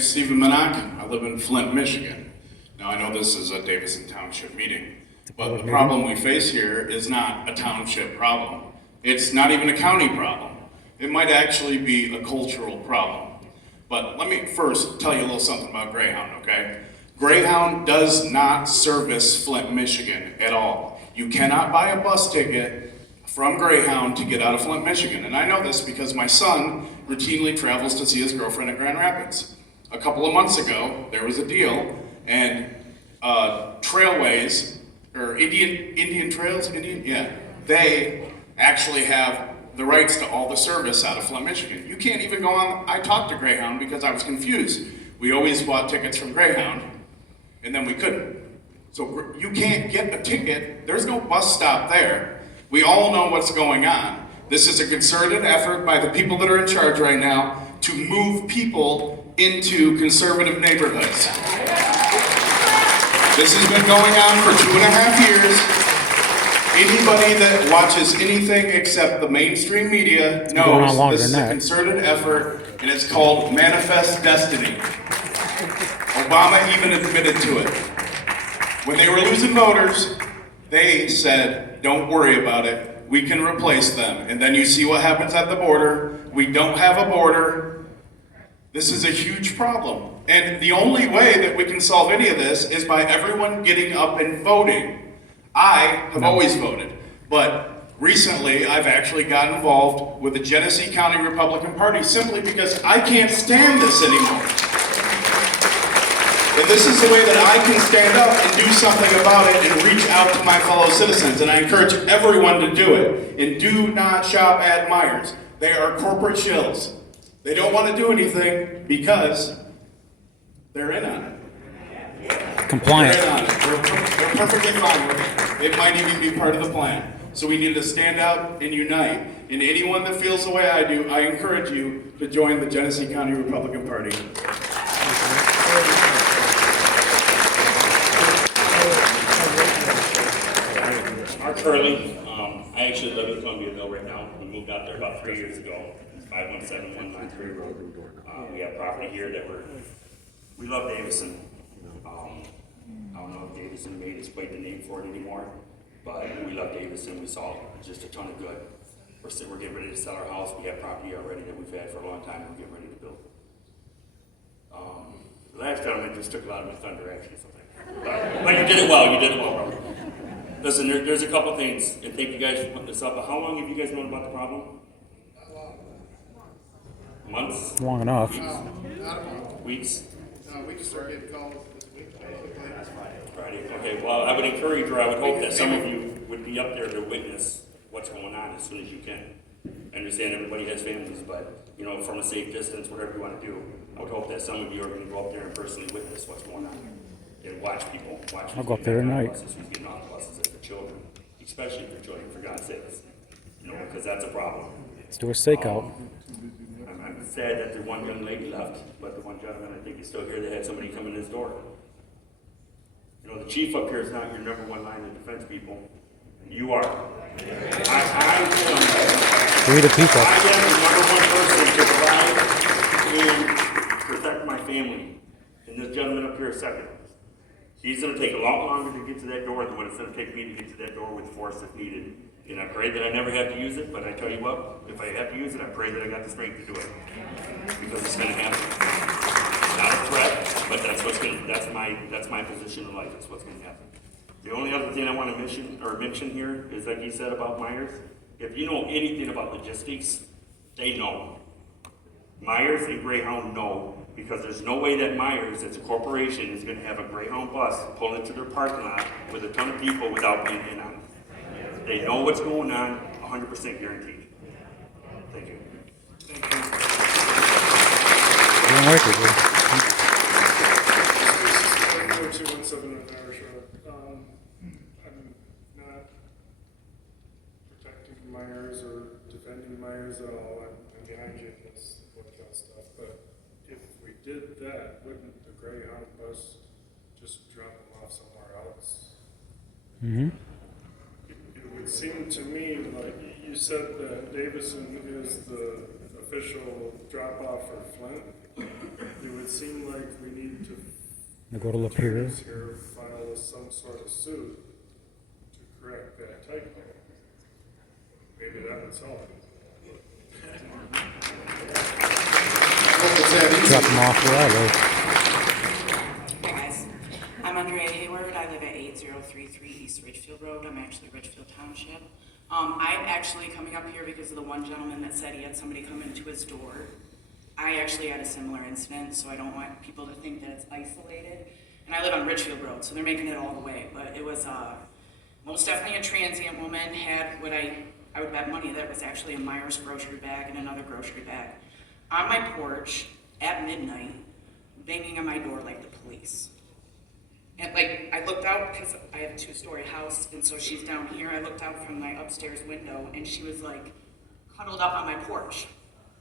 Stephen Menach. I live in Flint, Michigan. Now I know this is a Davison Township meeting, but the problem we face here is not a township problem. It's not even a county problem. It might actually be a cultural problem. But let me first tell you a little something about Greyhound, okay? Greyhound does not service Flint, Michigan at all. You cannot buy a bus ticket from Greyhound to get out of Flint, Michigan. And I know this because my son routinely travels to see his girlfriend in Grand Rapids. A couple of months ago, there was a deal, and Trailways, or Indian Trails, they actually have the rights to all the service out of Flint, Michigan. You can't even go on. I talked to Greyhound because I was confused. We always bought tickets from Greyhound, and then we couldn't. So you can't get a ticket. There's no bus stop there. We all know what's going on. This is a concerted effort by the people that are in charge right now to move people into conservative neighborhoods. This has been going on for 2.5 years. Anybody that watches anything except the mainstream media knows this is a concerted effort, and it's called Manifest Destiny. Obama even admitted to it. When they were losing voters, they said, don't worry about it, we can replace them. And then you see what happens at the border. We don't have a border. This is a huge problem. And the only way that we can solve any of this is by everyone getting up and voting. I have always voted, but recently I've actually got involved with the Genesee County Republican Party simply because I can't stand this anymore. And this is the way that I can stand up and do something about it and reach out to my fellow citizens. And I encourage everyone to do it. And do not shop at Meijer's. They are corporate shills. They don't want to do anything because they're in on it. Compliant. They're in on it. They're perfectly fine with it. It might even be part of the plan. So we need to stand out and unite. And anyone that feels the way I do, I encourage you to join the Genesee County Republican Party. Mark Curley. I actually live in Columbiaville right now. We moved out there about 3 years ago. It's 517193 Road. We have property here that we love Davison. I don't know if Davison made its quite the name for it anymore, but we love Davison. We saw just a ton of good. We're getting ready to sell our house. We have property already that we've had for a long time, and we're getting ready to build. The last gentleman just took a lot of my thunder, actually. But you did it well. You did it well, brother. Listen, there's a couple things, and thank you guys for putting this up. But how long have you guys known about the problem? Months? Long enough. Weeks? No, we just started getting calls this week. Friday. Okay, well, I would encourage, or I would hope that some of you would be up there to witness what's going on as soon as you can. I understand everybody has families, but, you know, from a safe distance, whatever you want to do, I would hope that some of you are going to go up there and personally witness what's going on. And watch people. I'll go up there tonight. Who's getting off buses as the children, especially for children, for God's sakes. You know, because that's a problem. Let's do a stakeout. I'm sad that the one young lady left, but the one gentleman, I think he's still here, that had somebody come in his door. You know, the chief up here is not your number one line of defense, people. You are. We the people. I am the number one person to provide and protect my family. And this gentleman up here is second. He's going to take a lot longer to get to that door than what it's going to take me to get to that door with force if needed. And I pray that I never have to use it, but I tell you what, if I have to use it, I pray that I got the strength to do it. Because it's going to happen. It's not a threat, but that's my position in life. It's what's going to happen. The only other thing I want to mention here is like he said about Meijer's. If you know anything about logistics, they know. Meijer's and Greyhound know, because there's no way that Meijer's, as a corporation, is going to have a Greyhound bus pull into their parking lot with a ton of people without being in on it. They know what's going on, 100% guaranteed. Thank you. Protecting Meijer's or defending Meijer's at all. I mean, I get this podcast stuff, but if we did that, wouldn't the Greyhound bus just drop them off somewhere else? Mm-hmm. It would seem to me like you said that Davison is the official drop-off for Flint. It would seem They go to Lapeer. attorneys here file some sort of suit to correct that typo. Maybe that would solve it. Drop them off where I live. Hi guys, I'm Andrea Hayward. I live at 8033 East Ridgefield Road. I'm actually Ridgefield Township. I'm actually coming up here because of the one gentleman that said he had somebody come into his door. I actually had a similar incident, so I don't want people to think that it's isolated. And I live on Ridgefield Road, so they're making it all the way. But it was most definitely a transient woman, had what I would bet money that was actually a Meijer's grocery bag and another grocery bag on my porch at midnight, banging on my door like the police. And like, I looked out, because I have a 2-story house, and so she's down here. I looked out from my upstairs window, and she was like cuddled up on my porch,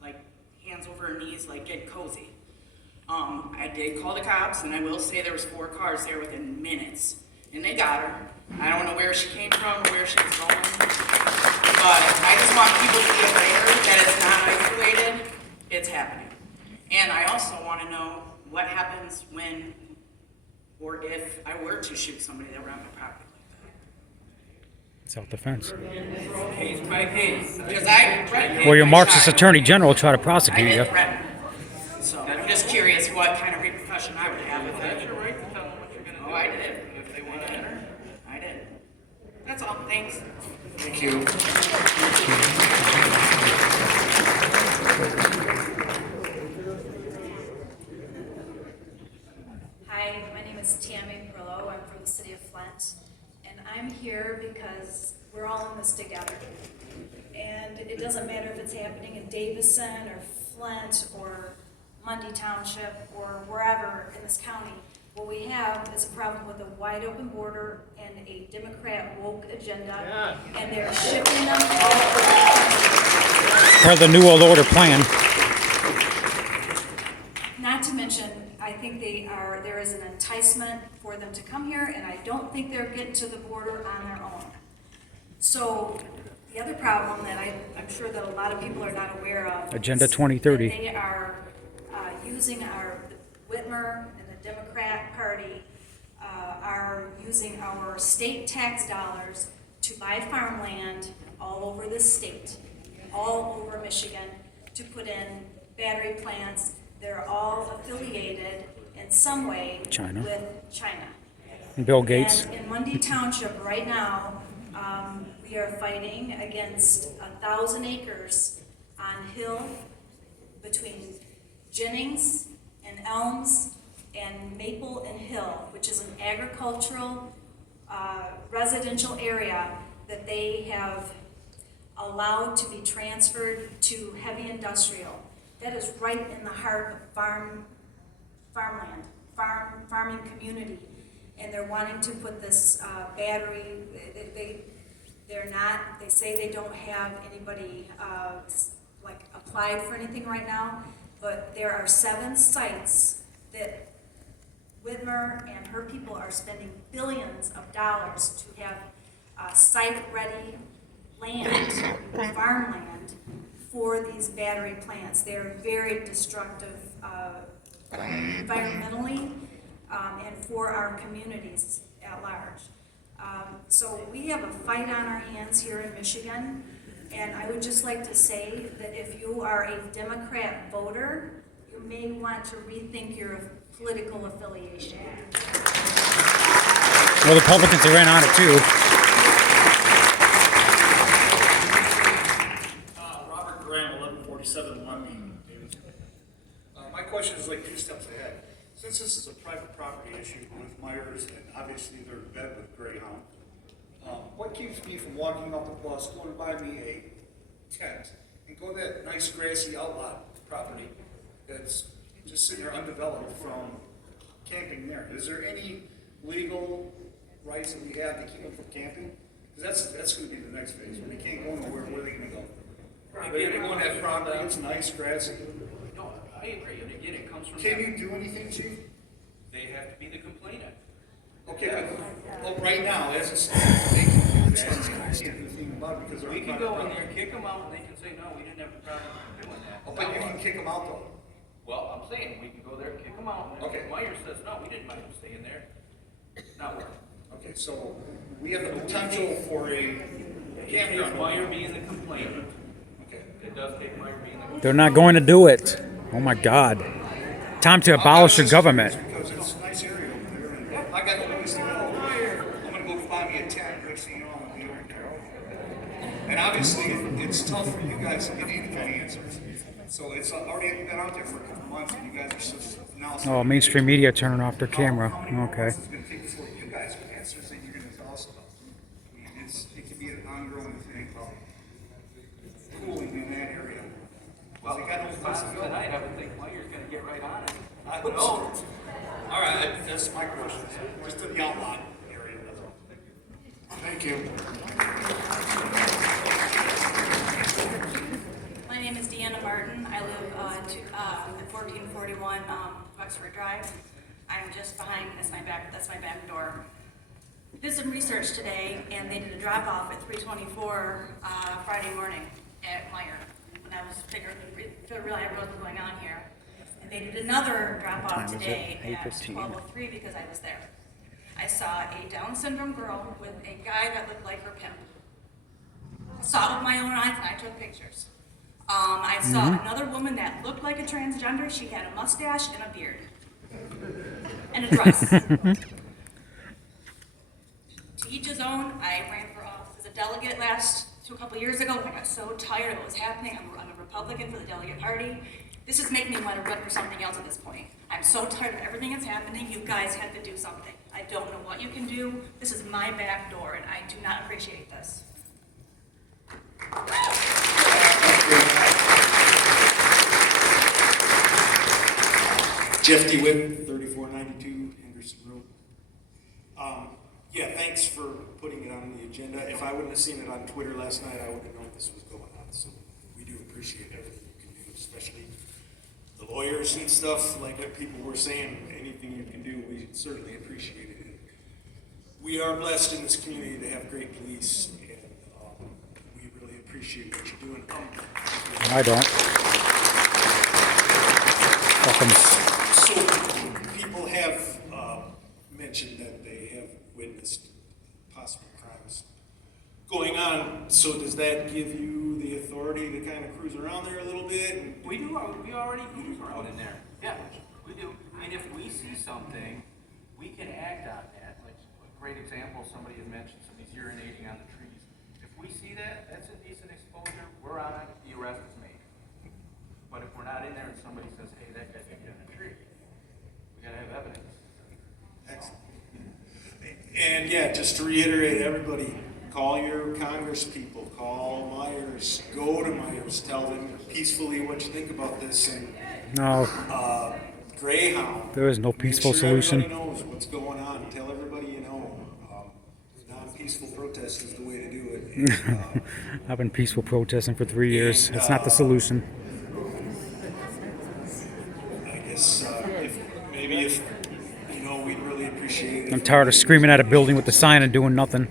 like hands over her knees, like getting cozy. I did call the cops, and I will say there was 4 cars there within minutes, and they got her. I don't know where she came from, or where she was going, but I just want people to be aware that it's not isolated, it's happening. And I also want to know what happens when or if I were to shoot somebody that were on my property like Self-defense. that. Case by case. Because I threatened. Well, your I Marxist shot him. attorney general will try to I prosecute did you. threaten. So I'm just curious what kind of repercussion I would have with That's it. your right to tell them what you're gonna do. Oh, I did. If they want to enter. I did. That's all. Thanks. Thank you. Hi, my name is Tammy Perlow. I'm from the city of Flint. And I'm here because we're all in this together. And it doesn't matter if it's happening in Davison or Flint or Mundy Township or wherever in this county. What we have is a problem with a wide open border and a Democrat woke agenda. And they're shipping them all over the country. Part of the New World Order plan. Not to mention, I think there is an enticement for them to come here, and I don't think they're getting to the border on their own. So, the other problem that I'm sure that a lot of people are not aware of. Agenda is 2030. that they are using Whitmer and the Democrat Party are using our state tax dollars to buy farmland all over the state, all over Michigan, to put in battery plants. They're all affiliated in some way China. with China. Bill Gates. And in Mundy Township right now, we are fighting against 1,000 acres on hill between Jennings and Elms and Maple and Hill, which is an agricultural residential area that they have allowed to be transferred to heavy industrial. That is right in the heart of farming community. And they're wanting to put this battery, they say they don't have anybody like applied for anything right now, but there are 7 sites that Whitmer and her people are spending billions of dollars to have site-ready land, farmland, for these battery plants. They're very destructive environmentally and for our communities at large. So we have a fight on our hands here in Michigan, and I would just like to say that if you are a Democrat voter, you may want to rethink your political affiliation. Well, the Republicans are in on it too. Robert Graham, 1147 Lundy, Davison. My question is like 2 steps ahead. Since this is a private property issue with Meijer's, and obviously they're in bed with Grey Hound, what keeps me from walking off the bus, going to buy me a tent, and go to that nice grassy outlot property that's just sitting there undeveloped from camping there? Is there any legal rights that we have to keep them from camping? Because that's going to be the next phase. When they can't go nowhere, where are they going to go? They're going to go on that property, it's nice, grassy. No, I agree, and again, it comes from. Can you do anything, chief? They have to be the complainant. Okay, but right now, as it stands, they can do that, and they can't do anything about it because they're. We on can private go in property. there, kick them out, and they can say, no, we didn't have a problem doing that. Oh, but you can kick them out though. Well, I'm saying, we can go there, kick them out. Okay. If Meijer says, no, we didn't mind them staying there, not working. Okay, so we have the potential for a It takes campground. Meijer being the complainant. Okay. It does take Meijer being the complainant. They're not going to do it. Oh my God. Time to abolish your government. Because it's a nice area over there, and I got the ways to go. I'm gonna go buy me a tent, next thing you know, I'm gonna be over there. And obviously, it's tough for you guys to get any kind of answers. So it's already been out there for a couple months, and you guys are so now. Oh, mainstream media turning off their camera. How many more Okay. months it's gonna take before you guys get answers that you're gonna tell us about? I mean, it could be an ongoing thing, cooling in that area. Well, They got no place to go. tonight, I would think Meijer's gonna get right on it. I hope so. All right, that's my question. Just in the outline area, that's all. Thank you. My name is Deanna Martin. I live at 1441 Wexford Drive. I'm just behind, that's my back door. Did some research today, and they did a drop-off at 324 Friday morning at Meijer. And I was figuring to realize what was going on here. And they did another drop-off today at 12:03 because I was there. I saw a Down syndrome girl with a guy that looked like her pimp. Saw it with my own eyes, and I took pictures. I saw another woman that looked like a transgender. She had a mustache and a beard. And a dress. To each his own. I ran for office as a delegate a couple years ago. I got so tired of what was happening. I'm a Republican for the delegate party. This is making me want to run for something else at this point. I'm so tired of everything that's happening. You guys have to do something. I don't know what you can do. This is my back door, and I do not appreciate this. Jeff DeWitt, 3492 Henderson Road. Yeah, thanks for putting it on the agenda. If I wouldn't have seen it on Twitter last night, I wouldn't have known this was going on. So we do appreciate everything you can do, especially the lawyers and stuff, like what people were saying. Anything you can do, we certainly appreciate it. And we are blessed in this community to have great police, and we really appreciate what you're doing. I don't. Fucking So people have mentioned that they have witnessed possible crimes going on. So does that give you the authority to kind of cruise around there a little bit? And We already cruise around in there. Yeah, we do. And if we see something, we can act on that. Like, a great example, somebody had mentioned somebody's urinating on the trees. If we see that, that's indecent exposure, we're on it, the arrest is made. But if we're not in there and somebody says, hey, that guy did on a tree, we gotta have evidence. excellent. And yeah, just to reiterate, everybody, call your Congress people, call Meijer's, go to Meijer's, tell them peacefully what you think about this. And no. Grey Hound. There is no peaceful Make sure solution. Everybody knows what's going on. Tell everybody you know. Non-peaceful protest is the way to do it. And, I've been peaceful protesting for 3 years. It's not the solution. I guess if you know, we'd really appreciate it. I'm tired of screaming at a building with the sign and doing nothing.